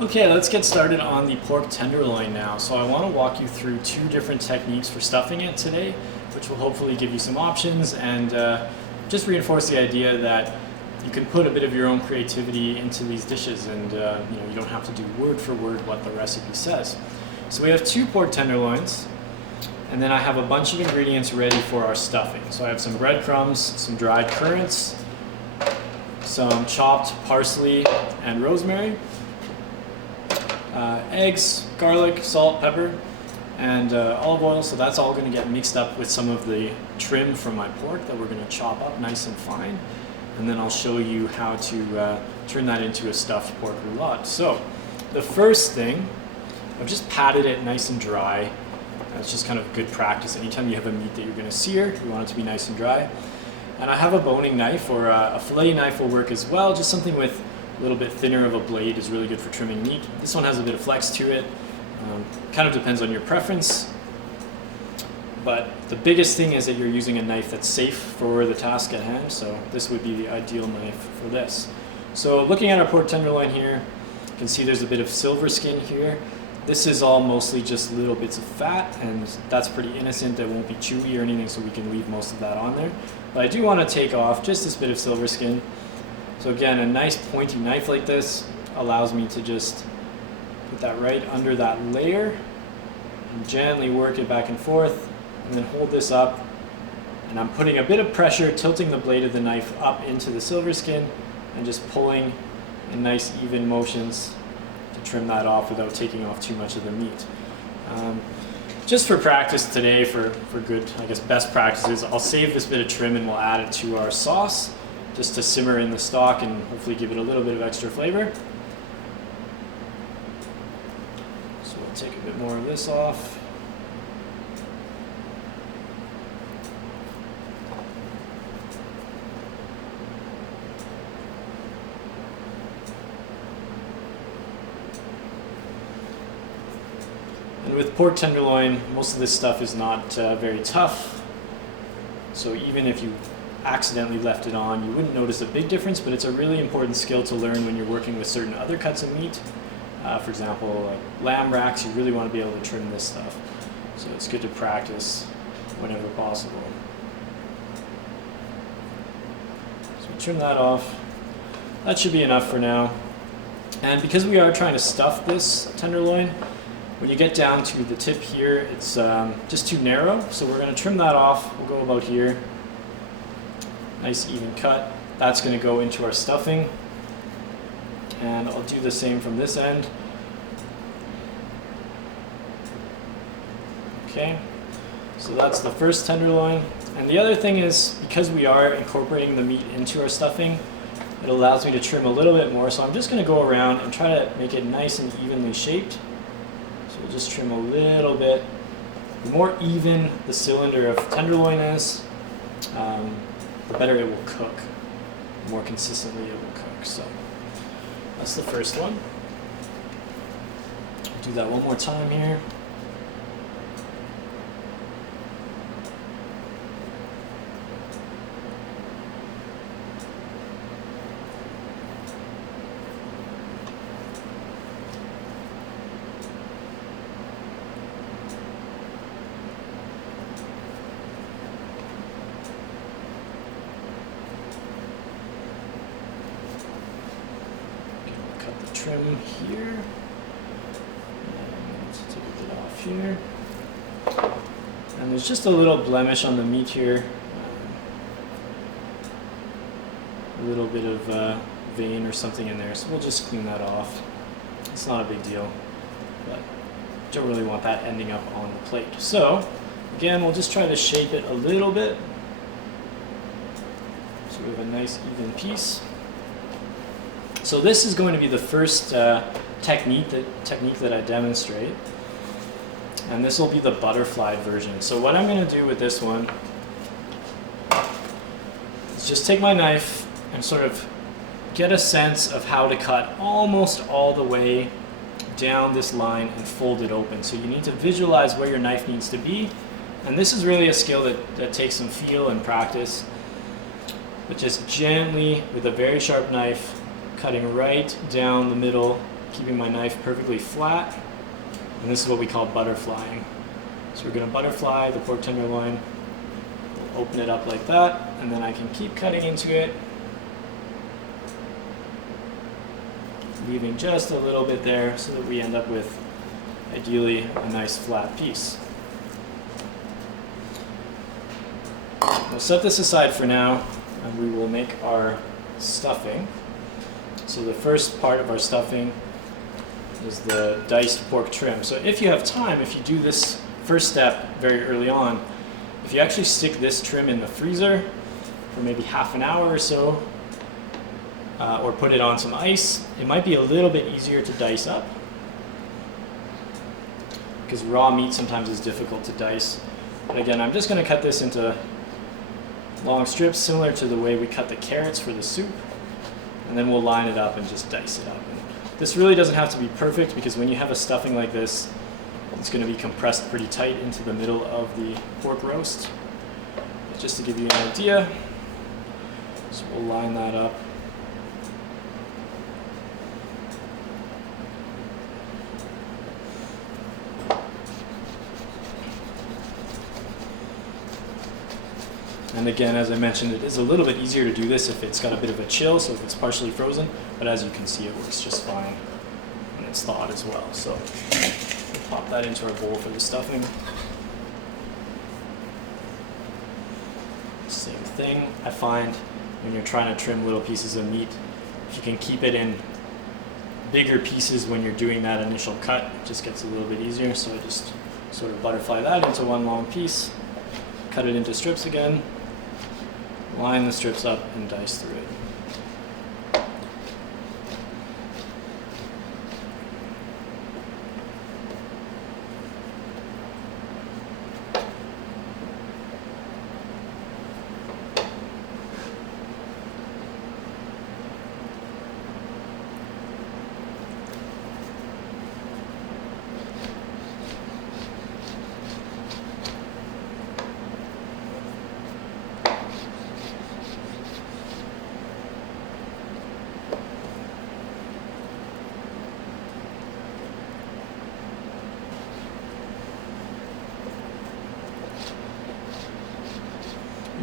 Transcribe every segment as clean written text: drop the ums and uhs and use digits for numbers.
Okay, let's get started on the pork tenderloin now. So I want to walk you through two different techniques for stuffing it today, which will hopefully give you some options and just reinforce the idea that you can put a bit of your own creativity into these dishes, and you don't have to do word for word what the recipe says. So we have two pork tenderloins, and then I have a bunch of ingredients ready for our stuffing. So I have some breadcrumbs, some dried currants, some chopped parsley and rosemary, eggs, garlic, salt, pepper, and olive oil. So that's all going to get mixed up with some of the trim from my pork that we're going to chop up nice and fine. And then I'll show you how to turn that into a stuffed pork roulade. So the first thing, I've just patted it nice and dry. It's just kind of good practice. Anytime you have a meat that you're going to sear, you want it to be nice and dry. And I have a boning knife, or a fillet knife will work as well. Just something with a little bit thinner of a blade is really good for trimming meat. This one has a bit of flex to it. Kind of depends on your preference. But the biggest thing is that you're using a knife that's safe for the task at hand. So this would be the ideal knife for this. So looking at our pork tenderloin here, you can see there's a bit of silver skin here. This is all mostly just little bits of fat, and that's pretty innocent. That won't be chewy or anything, so we can leave most of that on there. But I do want to take off just this bit of silver skin. So again, a nice pointy knife like this allows me to just put that right under that layer and gently work it back and forth, and then hold this up. And I'm putting a bit of pressure, tilting the blade of the knife up into the silver skin and just pulling in nice even motions to trim that off without taking off too much of the meat. Just for practice today, for good, I guess, best practices, I'll save this bit of trim and we'll add it to our sauce just to simmer in the stock and hopefully give it a little bit of extra flavor. So we'll take a bit more of this off. And with pork tenderloin, most of this stuff is not very tough. So even if you accidentally left it on, you wouldn't notice a big difference, but it's a really important skill to learn when you're working with certain other cuts of meat. For example, like lamb racks, you really want to be able to trim this stuff. So it's good to practice whenever possible. So trim that off. That should be enough for now. And because we are trying to stuff this tenderloin, when you get down to the tip here, it's just too narrow. So we're going to trim that off. We'll go about here. Nice even cut. That's going to go into our stuffing. And I'll do the same from this end. Okay, so that's the first tenderloin. And the other thing is, because we are incorporating the meat into our stuffing, it allows me to trim a little bit more. So I'm just going to go around and try to make it nice and evenly shaped. So we'll just trim a little bit. The more even the cylinder of tenderloin is, the better it will cook. The more consistently it will cook. So that's the first one. Do that one more time here. Trim here, and let's take a bit off here, and there's just a little blemish on the meat here, a little bit of vein or something in there, so we'll just clean that off. It's not a big deal, but don't really want that ending up on the plate. So again, we'll just try to shape it a little bit so we have a nice even piece. So this is going to be the first technique that I demonstrate, and this will be the butterfly version. So what I'm going to do with this one is just take my knife and sort of get a sense of how to cut almost all the way down this line and fold it open. So you need to visualize where your knife needs to be, and this is really a skill that takes some feel and practice. But just gently, with a very sharp knife, cutting right down the middle keeping my knife perfectly flat. And this is what we call butterflying. So we're going to butterfly the pork tenderloin, we'll open it up like that, and then I can keep cutting into it, leaving just a little bit there so that we end up with, ideally, a nice flat piece. We'll set this aside for now, and we will make our stuffing. So the first part of our stuffing is the diced pork trim. So if you have time, if you do this first step very early on, if you actually stick this trim in the freezer for maybe half an hour or so, or put it on some ice, it might be a little bit easier to dice up, because raw meat sometimes is difficult to dice. But again, I'm just going to cut this into long strips similar to the way we cut the carrots for the soup, and then we'll line it up and just dice it up. And this really doesn't have to be perfect, because when you have a stuffing like this, it's going to be compressed pretty tight into the middle of the pork roast. But just to give you an idea, so we'll line that up. And again, as I mentioned, it is a little bit easier to do this if it's got a bit of a chill, so if it's partially frozen, but as you can see, it works just fine when it's thawed as well. So we'll pop that into our bowl for the stuffing. Same thing, I find when you're trying to trim little pieces of meat, if you can keep it in bigger pieces when you're doing that initial cut, it just gets a little bit easier. So I just sort of butterfly that into one long piece, cut it into strips again, line the strips up and dice through it.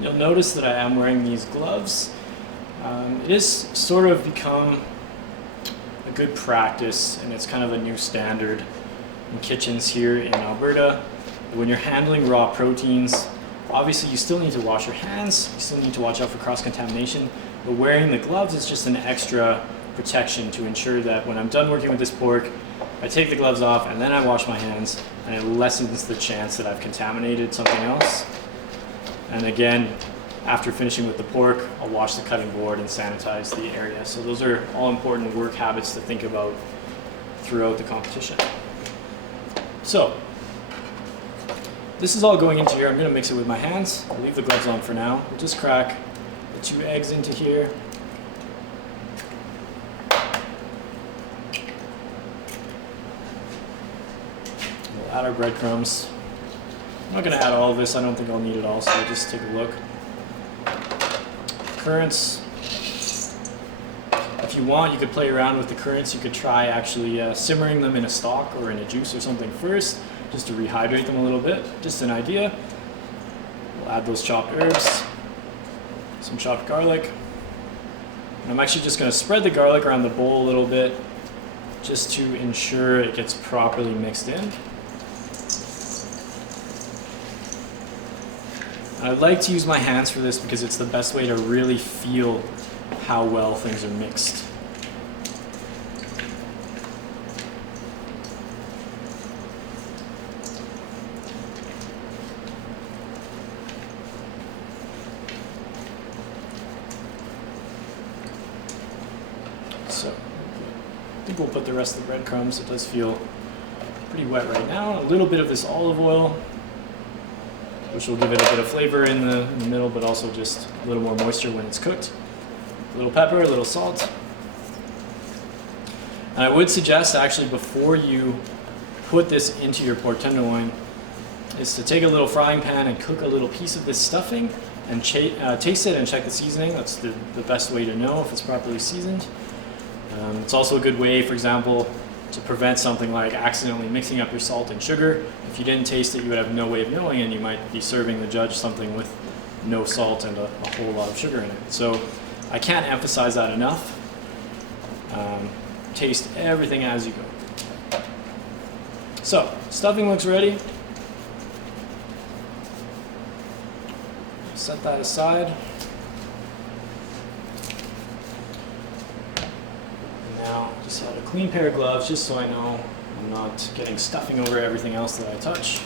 You'll notice that I am wearing these gloves. It is sort of become a good practice, and it's kind of a new standard in kitchens here in Alberta. When you're handling raw proteins, obviously you still need to wash your hands, you still need to watch out for cross-contamination, but wearing the gloves is just an extra protection to ensure that when I'm done working with this pork, I take the gloves off and then I wash my hands, and it lessens the chance that I've contaminated something else. And again, after finishing with the pork, I'll wash the cutting board and sanitize the area. So those are all important work habits to think about throughout the competition. So this is all going into here. I'm going to mix it with my hands. I'll leave the gloves on for now. We'll just crack the 2 eggs into here. We'll add our breadcrumbs. I'm not going to add all of this. I don't think I'll need it all, so we'll just take a look. Currants. If you want, you could play around with the currants. You could try actually simmering them in a stock or in a juice or something first, just to rehydrate them a little bit. Just an idea. We'll add those chopped herbs, some chopped garlic. And I'm actually just going to spread the garlic around the bowl a little bit, just to ensure it gets properly mixed in. I like to use my hands for this because it's the best way to really feel how well things are mixed. So I think we'll put the rest of the breadcrumbs. It does feel pretty wet right now. A little bit of this olive oil, which will give it a bit of flavor in the middle, but also just a little more moisture when it's cooked. A little pepper, a little salt. And I would suggest actually before you put this into your pork tenderloin is to take a little frying pan and cook a little piece of this stuffing and taste it and check the seasoning. That's the best way to know if it's properly seasoned. It's also a good way, for example, to prevent something like accidentally mixing up your salt and sugar. If you didn't taste it, you would have no way of knowing, and you might be serving the judge something with no salt and a whole lot of sugar in it. So I can't emphasize that enough. Taste everything as you go. So, stuffing looks ready. Set that aside. Now, just have a clean pair of gloves just so I know I'm not getting stuffing over everything else that I touch.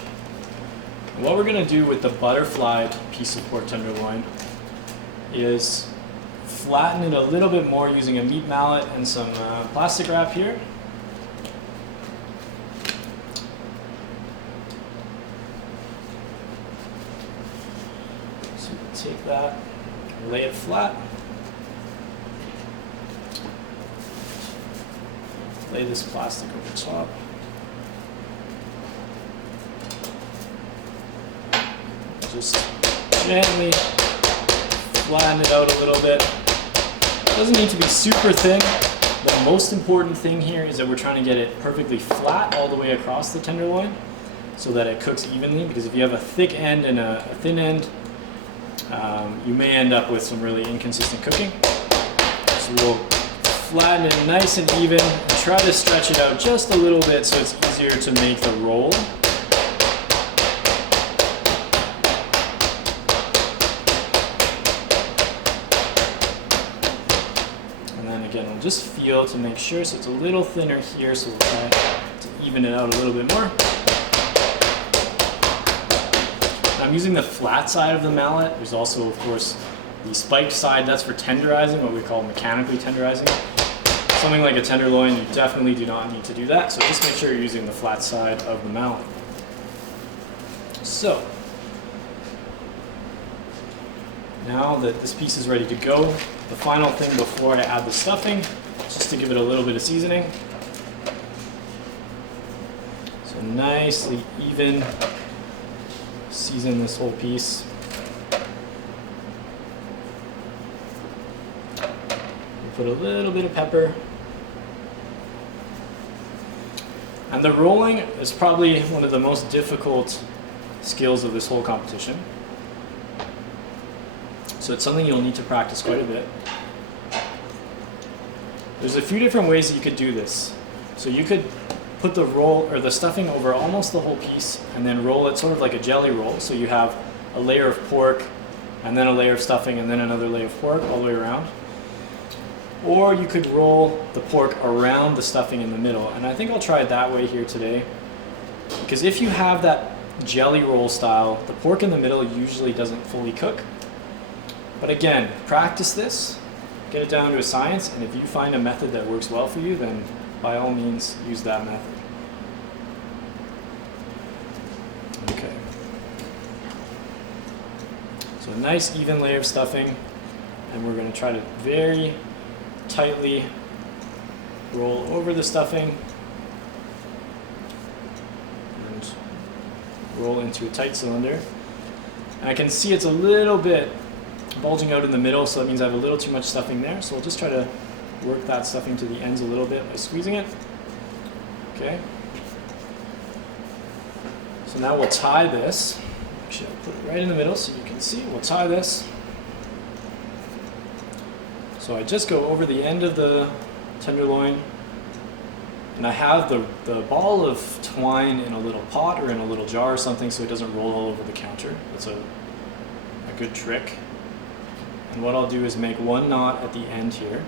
And what we're going to do with the butterflied piece of pork tenderloin is flatten it a little bit more using a meat mallet and some plastic wrap here. So take that, lay it flat. Lay this plastic over top. Just gently flatten it out a little bit. It doesn't need to be super thin. The most important thing here is that we're trying to get it perfectly flat all the way across the tenderloin so that it cooks evenly, because if you have a thick end and a thin end, you may end up with some really inconsistent cooking. So we'll flatten it nice and even and try to stretch it out just a little bit so it's easier to make the roll. Again, we'll just feel to make sure, so it's a little thinner here, so we'll try to even it out a little bit more. I'm using the flat side of the mallet. There's also, of course, the spiked side. That's for tenderizing, what we call mechanically tenderizing. Something like a tenderloin, you definitely do not need to do that, so just make sure you're using the flat side of the mallet. So, now that this piece is ready to go, the final thing before I add the stuffing, just to give it a little bit of seasoning. So nicely even season this whole piece. We'll put a little bit of pepper. And the rolling is probably one of the most difficult skills of this whole competition. So it's something you'll need to practice quite a bit. There's a few different ways that you could do this. So you could put the roll or the stuffing over almost the whole piece and then roll it sort of like a jelly roll. So you have a layer of pork and then a layer of stuffing and then another layer of pork all the way around. Or you could roll the pork around the stuffing in the middle. And I think I'll try it that way here today. Because if you have that jelly roll style, the pork in the middle usually doesn't fully cook. But again, practice this, get it down to a science, and if you find a method that works well for you, then by all means use that method. Okay. So a nice even layer of stuffing, and we're going to try to very tightly roll over the stuffing and roll into a tight cylinder. And I can see it's a little bit bulging out in the middle, so that means I have a little too much stuffing there. So we'll just try to work that stuffing to the ends a little bit by squeezing it. Okay. So now we'll tie this. Actually, I'll put it right in the middle so you can see. We'll tie this. So I just go over the end of the tenderloin, and I have the ball of twine in a little pot or in a little jar or something so it doesn't roll all over the counter. That's a good trick. And what I'll do is make one knot at the end here.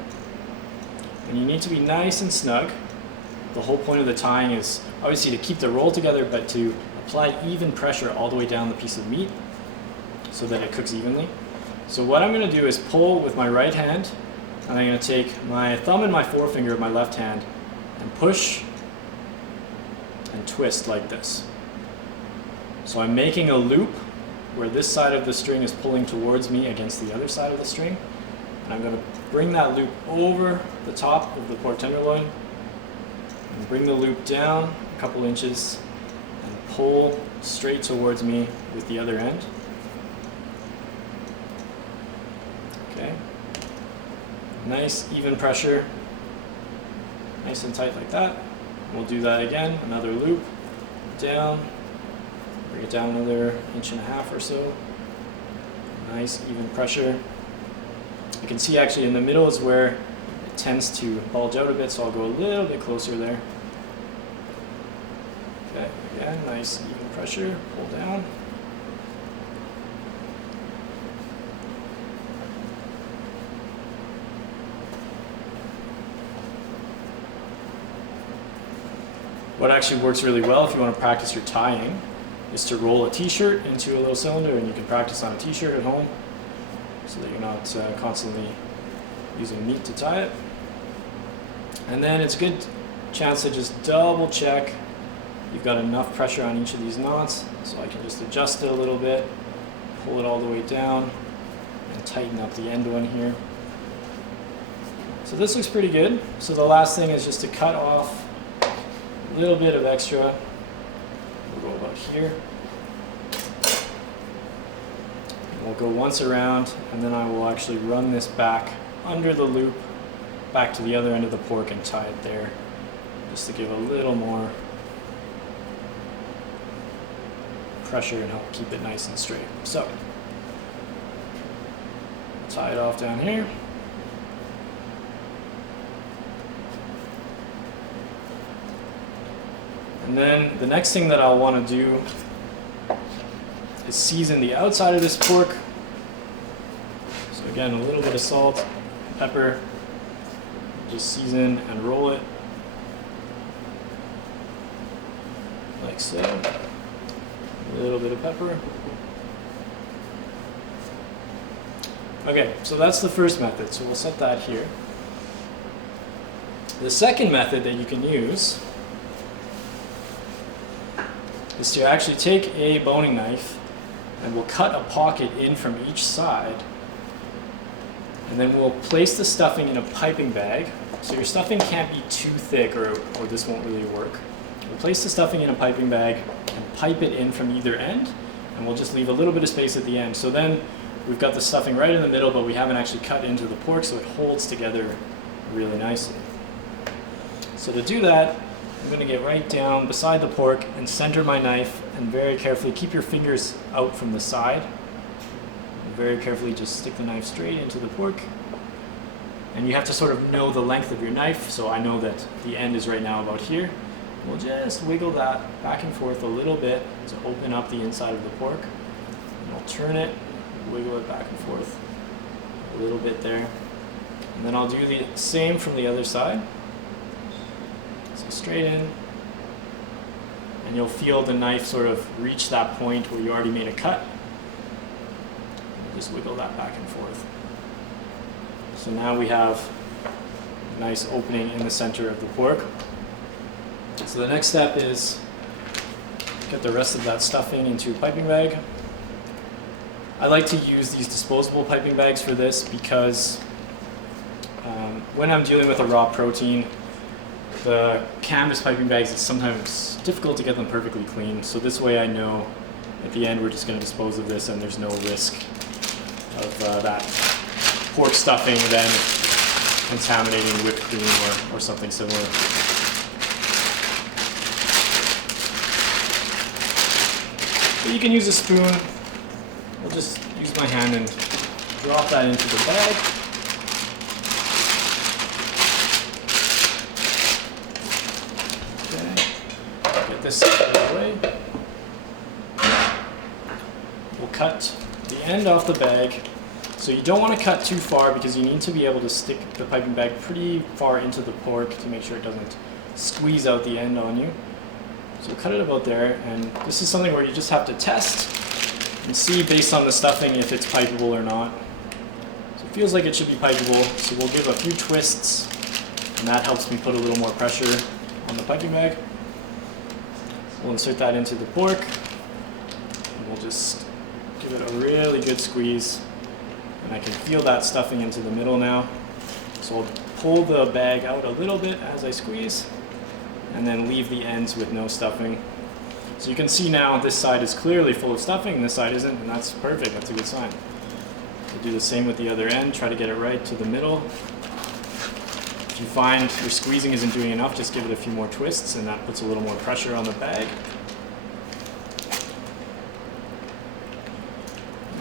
And you need to be nice and snug. The whole point of the tying is obviously to keep the roll together, but to apply even pressure all the way down the piece of meat so that it cooks evenly. So what I'm going to do is pull with my right hand, and I'm going to take my thumb and my forefinger of my left hand and push and twist like this. So I'm making a loop where this side of the string is pulling towards me against the other side of the string. And I'm going to bring that loop over the top of the pork tenderloin and bring the loop down a couple inches and pull straight towards me with the other end. Okay. Nice even pressure. nice and tight like that. We'll do that again, another loop, down, bring it down another 1.5 inches or so. Nice, even pressure. You can see actually in the middle is where it tends to bulge out a bit, so I'll go a little bit closer there. Okay, again, nice, even pressure, pull down. What actually works really well if you want to practice your tying is to roll a t-shirt into a little cylinder, and you can practice on a t-shirt at home so that you're not constantly using meat to tie it. And then it's a good chance to just double check you've got enough pressure on each of these knots, so I can just adjust it a little bit, pull it all the way down, and tighten up the end one here. So this looks pretty good. So the last thing is just to cut off a little bit of extra. We'll go about here. We'll go once around, and then I will actually run this back under the loop, back to the other end of the pork and tie it there, just to give a little more pressure and help keep it nice and straight. So, tie it off down here. And then the next thing that I'll want to do is season the outside of this pork. So again, a little bit of salt, pepper, just season and roll it like so. A little bit of pepper. Okay, so that's the first method, so we'll set that here. The second method that you can use is to actually take a boning knife, and we'll cut a pocket in from each side, and then we'll place the stuffing in a piping bag. So your stuffing can't be too thick, or this won't really work. We'll place the stuffing in a piping bag and pipe it in from either end, and we'll just leave a little bit of space at the end. So then we've got the stuffing right in the middle, but we haven't actually cut into the pork, so it holds together really nicely. So to do that, I'm going to get right down beside the pork and center my knife, and very carefully keep your fingers out from the side. And very carefully just stick the knife straight into the pork. And you have to sort of know the length of your knife, so I know that the end is right now about here. We'll just wiggle that back and forth a little bit to open up the inside of the pork. And I'll turn it, wiggle it back and forth a little bit there. And then I'll do the same from the other side. So straight in, and you'll feel the knife sort of reach that point where you already made a cut. Just wiggle that back and forth. So now we have a nice opening in the center of the pork. So the next step is get the rest of that stuffing into a piping bag. I like to use these disposable piping bags for this because when I'm dealing with a raw protein, the canvas piping bags, it's sometimes difficult to get them perfectly clean. So this way I know at the end we're just going to dispose of this, and there's no risk of that pork stuffing then contaminating whipped cream or something similar. So you can use a spoon. I'll just use my hand and drop that into the bag. This out of the way. We'll cut the end off the bag. So you don't want to cut too far because you need to be able to stick the piping bag pretty far into the pork to make sure it doesn't squeeze out the end on you. So cut it about there, and this is something where you just have to test and see based on the stuffing if it's pipeable or not. So it feels like it should be pipeable, so we'll give a few twists, and that helps me put a little more pressure on the piping bag. We'll insert that into the pork, and we'll just give it a really good squeeze. And I can feel that stuffing into the middle now. So I'll pull the bag out a little bit as I squeeze, and then leave the ends with no stuffing. So you can see now this side is clearly full of stuffing, and this side isn't, and that's perfect, that's a good sign. We'll do the same with the other end, try to get it right to the middle. If you find your squeezing isn't doing enough, just give it a few more twists, and that puts a little more pressure on the bag.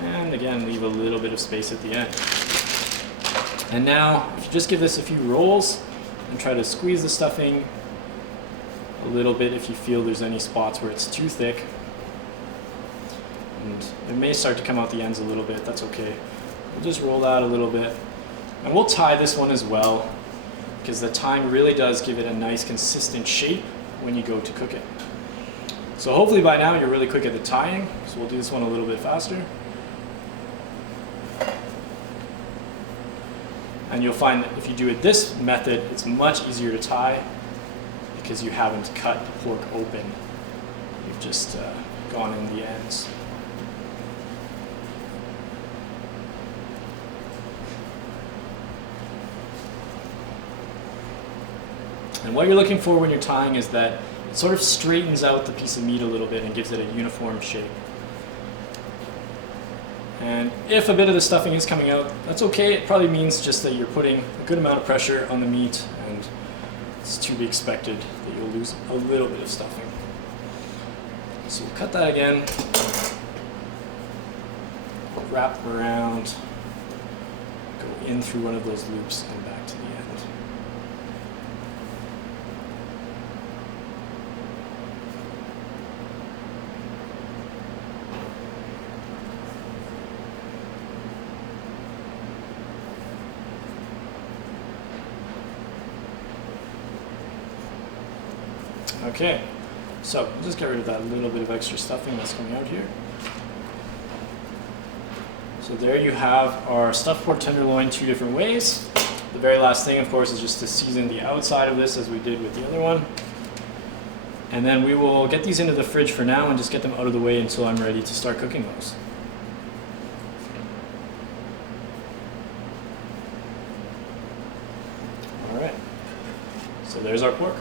And again, leave a little bit of space at the end. And now, if you just give this a few rolls and try to squeeze the stuffing a little bit if you feel there's any spots where it's too thick. And it may start to come out the ends a little bit, that's okay. We'll just roll that a little bit. And we'll tie this one as well, because the tying really does give it a nice consistent shape when you go to cook it. So hopefully by now you're really quick at the tying, so we'll do this one a little bit faster. And you'll find that if you do it this method, it's much easier to tie because you haven't cut the pork open. You've just gone in the ends. And what you're looking for when you're tying is that it sort of straightens out the piece of meat a little bit and gives it a uniform shape. And if a bit of the stuffing is coming out, that's okay. It probably means just that you're putting a good amount of pressure on the meat, and it's to be expected that you'll lose a little bit of stuffing. So we'll cut that again, wrap around, go in through one of those loops and back to the end. Okay, so we'll just get rid of that little bit of extra stuffing that's coming out here. So there you have our stuffed pork tenderloin 2 different ways. The very last thing, of course, is just to season the outside of this as we did with the other one. And then we will get these into the fridge for now and just get them out of the way until I'm ready to start cooking those. All right, so there's our pork.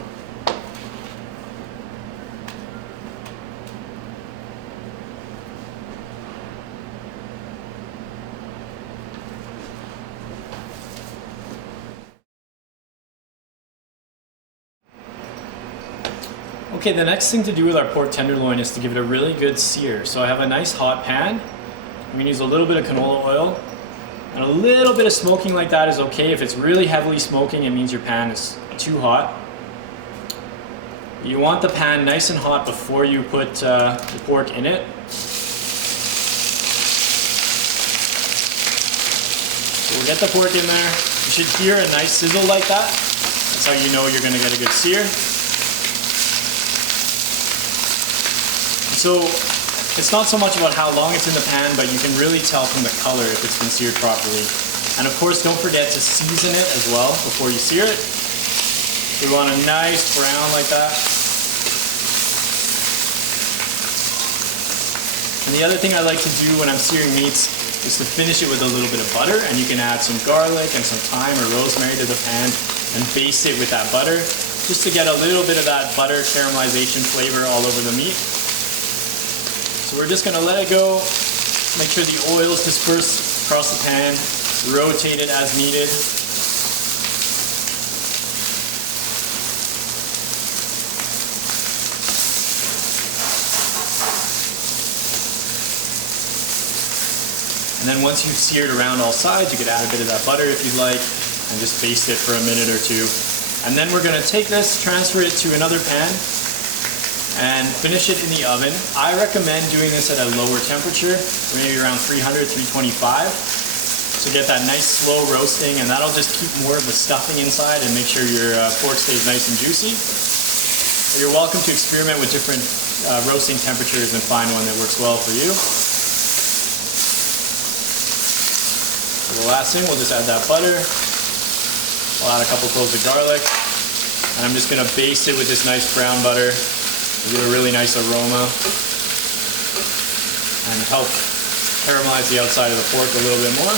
Okay, the next thing to do with our pork tenderloin is to give it a really good sear. So I have a nice hot pan. I'm gonna use a little bit of canola oil. And a little bit of smoking like that is okay. If it's really heavily smoking, it means your pan is too hot. You want the pan nice and hot before you put the pork in it. So we'll get the pork in there. You should hear a nice sizzle like that. That's how you know you're gonna get a good sear. So it's not so much about how long it's in the pan, but you can really tell from the color if it's been seared properly. And of course, don't forget to season it as well before you sear it. We want a nice brown like that. And the other thing I like to do when I'm searing meats is to finish it with a little bit of butter, and you can add some garlic and some thyme or rosemary to the pan and baste it with that butter, just to get a little bit of that butter caramelization flavor all over the meat. So we're just gonna let it go, make sure the oil is dispersed across the pan, rotate it as needed. And then once you've seared around all sides, you could add a bit of that butter if you'd like, and just baste it for a minute or two. And then we're gonna take this, transfer it to another pan, and finish it in the oven. I recommend doing this at a lower temperature, maybe around 300, 325. So get that nice slow roasting, and that'll just keep more of the stuffing inside and make sure your pork stays nice and juicy. But you're welcome to experiment with different roasting temperatures and find one that works well for you. So the last thing, we'll just add that butter. I'll add a couple cloves of garlic. And I'm just gonna baste it with this nice brown butter. Give a really nice aroma and help caramelize the outside of the pork a little bit more.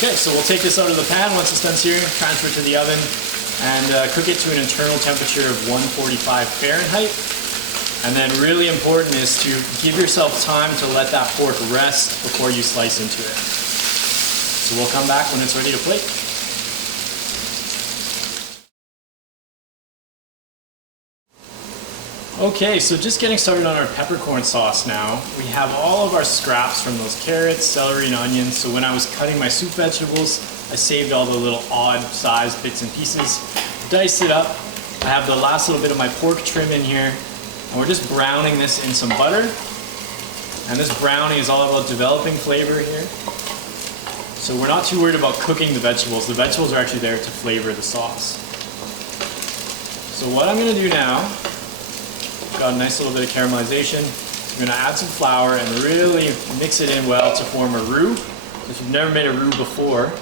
Okay, so we'll take this out of the pan once it's done searing, transfer it to the oven, and cook it to an internal temperature of 145 Fahrenheit. And then really important is to give yourself time to let that pork rest before you slice into it. So we'll come back when it's ready to plate. Okay, so just getting started on our peppercorn sauce now. We have all of our scraps from those carrots, celery, and onions. So when I was cutting my soup vegetables, I saved all the little odd sized bits and pieces, diced it up. I have the last little bit of my pork trim in here, and we're just browning this in some butter. And this browning is all about developing flavor here. So we're not too worried about cooking the vegetables. The vegetables are actually there to flavor the sauce. So what I'm gonna do now, got a nice little bit of caramelization. I'm gonna add some flour and really mix it in well to form a roux. So if you've never made a roux before,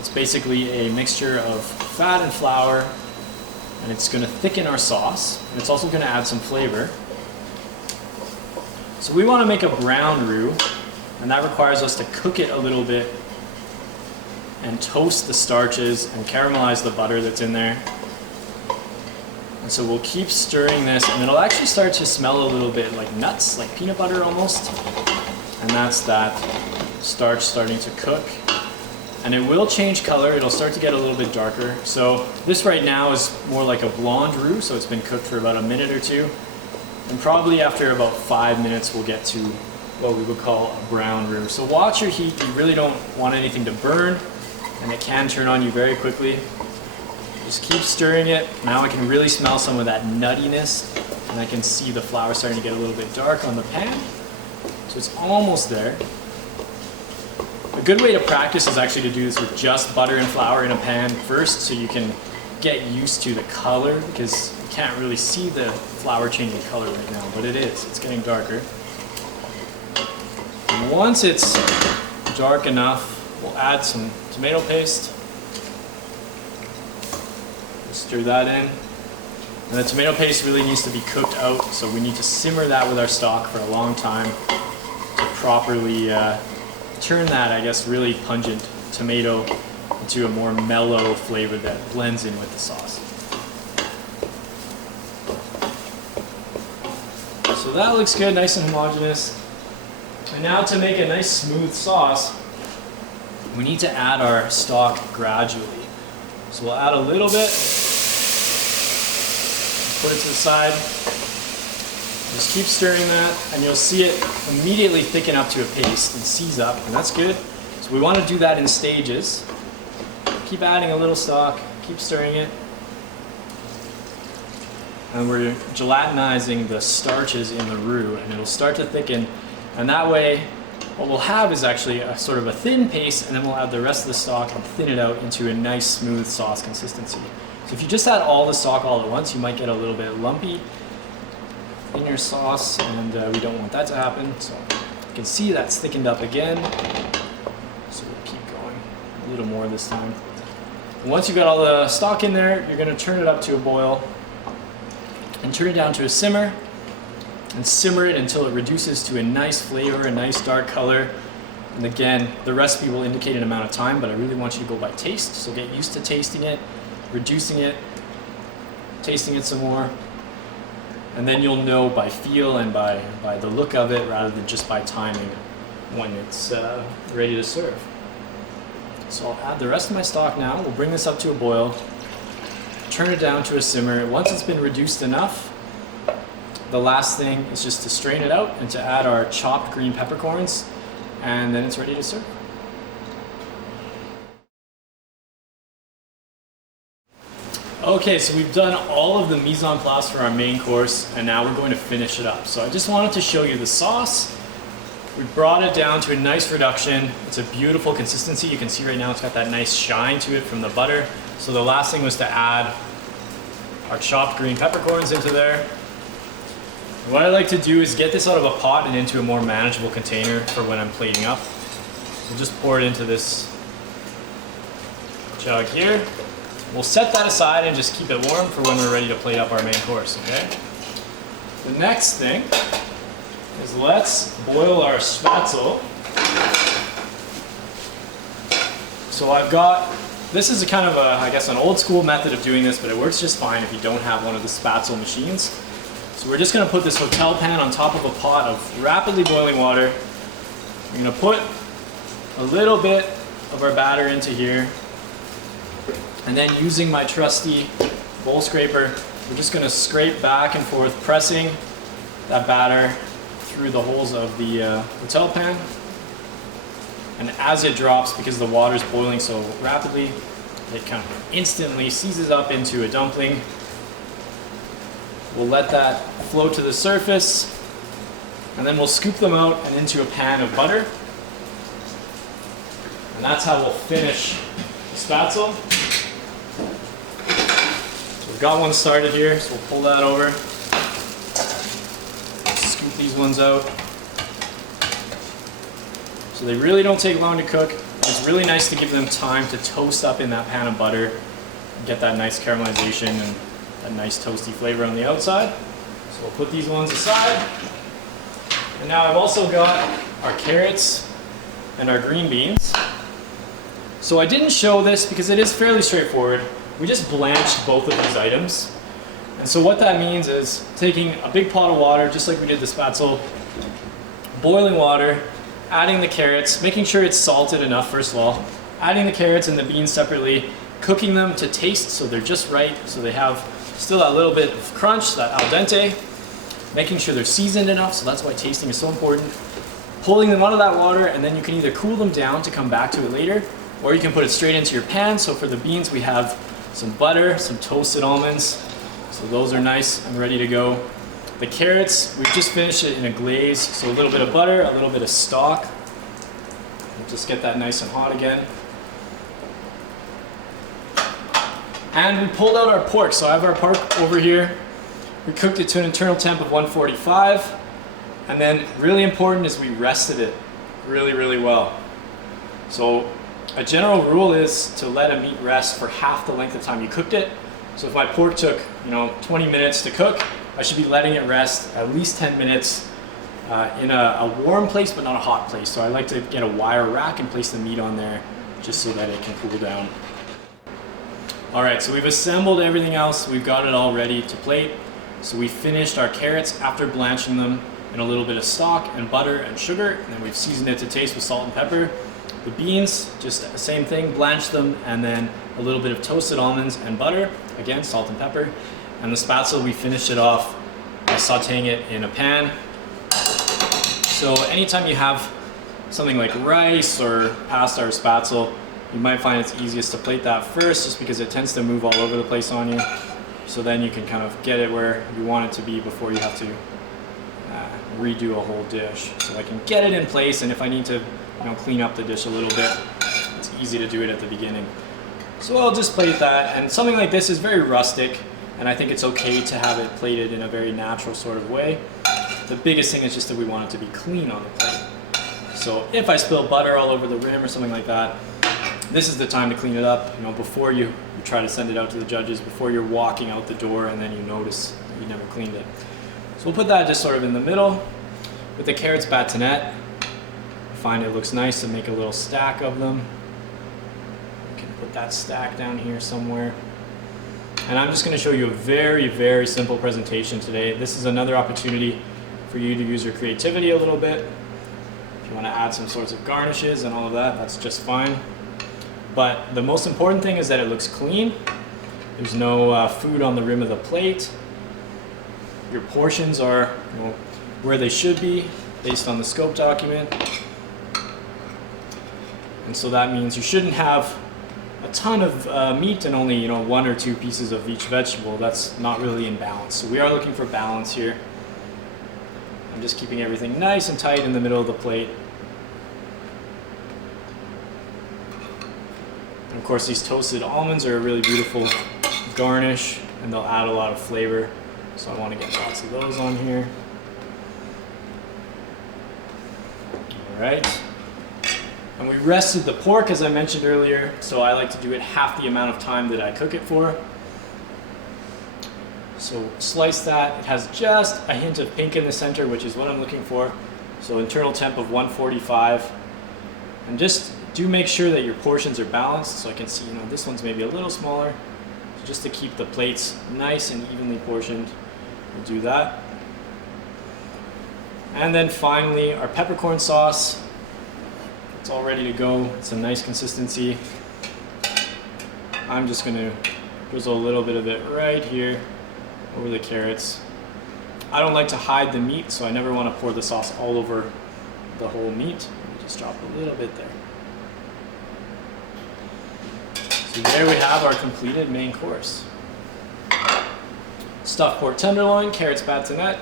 it's basically a mixture of fat and flour, and it's gonna thicken our sauce, and it's also gonna add some flavor. So we wanna make a brown roux, and that requires us to cook it a little bit and toast the starches and caramelize the butter that's in there. And so we'll keep stirring this, and it'll actually start to smell a little bit like nuts, like peanut butter almost. And that's that starch starting to cook. And it will change color, it'll start to get a little bit darker. So this right now is more like a blonde roux, so it's been cooked for about a minute or two. And probably after about 5 minutes, we'll get to what we would call a brown roux. So watch your heat, you really don't want anything to burn, and it can turn on you very quickly. Just keep stirring it. Now I can really smell some of that nuttiness, and I can see the flour starting to get a little bit dark on the pan. So it's almost there. A good way to practice is actually to do this with just butter and flour in a pan first, so you can get used to the color, because you can't really see the flour changing color right now, but it is. It's getting darker. And once it's dark enough, we'll add some tomato paste. Stir that in. And the tomato paste really needs to be cooked out, so we need to simmer that with our stock for a long time to properly turn that, I guess, really pungent tomato into a more mellow flavor that blends in with the sauce. So that looks good, nice and homogeneous. And now to make a nice smooth sauce, we need to add our stock gradually. So we'll add a little bit, put it to the side, just keep stirring that, and you'll see it immediately thicken up to a paste and seize up, and that's good. So we want to do that in stages. Keep adding a little stock, keep stirring it, and we're gelatinizing the starches in the roux, and it'll start to thicken, and that way what we'll have is actually a sort of a thin paste, and then we'll add the rest of the stock and thin it out into a nice smooth sauce consistency. So if you just add all the stock all at once, you might get a little bit lumpy in your sauce, and we don't want that to happen. So you can see that's thickened up again. So we'll keep going a little more this time. And once you've got all the stock in there, you're going to turn it up to a boil and turn it down to a simmer. And simmer it until it reduces to a nice flavor, a nice dark color. And again, the recipe will indicate an amount of time, but I really want you to go by taste. So get used to tasting it, reducing it, tasting it some more. And then you'll know by feel and by the look of it rather than just by timing when it's ready to serve. So I'll add the rest of my stock now. We'll bring this up to a boil, turn it down to a simmer. Once it's been reduced enough, the last thing is just to strain it out and to add our chopped green peppercorns, and then it's ready to serve. Okay, so we've done all of the mise en place for our main course, and now we're going to finish it up. So I just wanted to show you the sauce. We brought it down to a nice reduction. It's a beautiful consistency. You can see right now it's got that nice shine to it from the butter. So the last thing was to add our chopped green peppercorns into there. What I like to do is get this out of a pot and into a more manageable container for when I'm plating up. So just pour it into this jug here. We'll set that aside and just keep it warm for when we're ready to plate up our main course, okay? The next thing is let's boil our spatzel. So I've got, this is a kind of a, I guess, an old school method of doing this, but it works just fine if you don't have one of the spatzel machines. So we're just going to put this hotel pan on top of a pot of rapidly boiling water. We're going to put a little bit of our batter into here. And then using my trusty bowl scraper, we're just gonna scrape back and forth, pressing that batter through the holes of the hotel pan. And as it drops, because the water is boiling so rapidly, it kind of instantly seizes up into a dumpling. We'll let that float to the surface, and then we'll scoop them out and into a pan of butter. And that's how we'll finish the spatzel. So we've got one started here, so we'll pull that over. Scoop these ones out. So they really don't take long to cook. It's really nice to give them time to toast up in that pan of butter and get that nice caramelization and that nice toasty flavor on the outside. So we'll put these ones aside. And now I've also got our carrots and our green beans. So I didn't show this because it is fairly straightforward. We just blanched both of these items. And so what that means is taking a big pot of water, just like we did the spatzel, boiling water, adding the carrots, making sure it's salted enough first of all, adding the carrots and the beans separately, cooking them to taste so they're just right, so they have still that little bit of crunch, that al dente, making sure they're seasoned enough, so that's why tasting is so important. Pulling them out of that water, and then you can either cool them down to come back to it later, or you can put it straight into your pan. So for the beans, we have some butter, some toasted almonds, so those are nice and ready to go. The carrots, we've just finished it in a glaze, so a little bit of butter, a little bit of stock. We'll just get that nice and hot again. And we pulled out our pork, so I have our pork over here. We cooked it to an internal temp of 145, and then really important is we rested it really well. So a general rule is to let a meat rest for half the length of time you cooked it. So if my pork took 20 minutes to cook, I should be letting it rest at least 10 minutes in a warm place, but not a hot place. So I like to get a wire rack and place the meat on there just so that it can cool down. All right, so we've assembled everything else. We've got it all ready to plate. So we finished our carrots after blanching them in a little bit of stock and butter and sugar, and then we've seasoned it to taste with salt and pepper. The beans, just the same thing, blanched them, and then a little bit of toasted almonds and butter, again, salt and pepper. And the spatzel, we finished it off by sauteing it in a pan. So anytime you have something like rice or pasta or spatzel, you might find it's easiest to plate that first, just because it tends to move all over the place on you. So then you can kind of get it where you want it to be before you have to redo a whole dish. So I can get it in place, and if I need to clean up the dish a little bit, it's easy to do it at the beginning. So I'll just plate that, and something like this is very rustic, and I think it's okay to have it plated in a very natural sort of way. The biggest thing is just that we want it to be clean on the plate. So if I spill butter all over the rim or something like that, this is the time to clean it up, before you try to send it out to the judges, before you're walking out the door and then you notice that you never cleaned it. So we'll put that just sort of in the middle. With the carrots batonette, I find it looks nice to make a little stack of them. You can put that stack down here somewhere. And I'm just going to show you a very simple presentation today. This is another opportunity for you to use your creativity a little bit. If you want to add some sorts of garnishes and all of that, that's just fine. But the most important thing is that it looks clean. There's no food on the rim of the plate. Your portions are where they should be based on the scope document. And so that means you shouldn't have a ton of meat and only 1 or 2 pieces of each vegetable. That's not really in balance. So we are looking for balance here. I'm just keeping everything nice and tight in the middle of the plate. And of course, these toasted almonds are a really beautiful garnish, and they'll add a lot of flavor. So I want to get lots of those on here. All right. And we rested the pork, as I mentioned earlier, so I like to do it half the amount of time that I cook it for. So slice that. It has just a hint of pink in the center, which is what I'm looking for. So internal temp of 145. And just do make sure that your portions are balanced. So I can see, this one's maybe a little smaller. So just to keep the plates nice and evenly portioned, we'll do that. And then finally, our peppercorn sauce. It's all ready to go. It's a nice consistency. I'm just gonna drizzle a little bit of it right here over the carrots. I don't like to hide the meat, so I never want to pour the sauce all over the whole meat. Just drop a little bit there. So there we have our completed main course. Stuffed pork tenderloin, carrots batonette,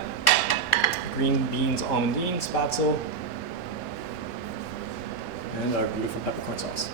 green beans almondine, spatzel, and our beautiful peppercorn sauce.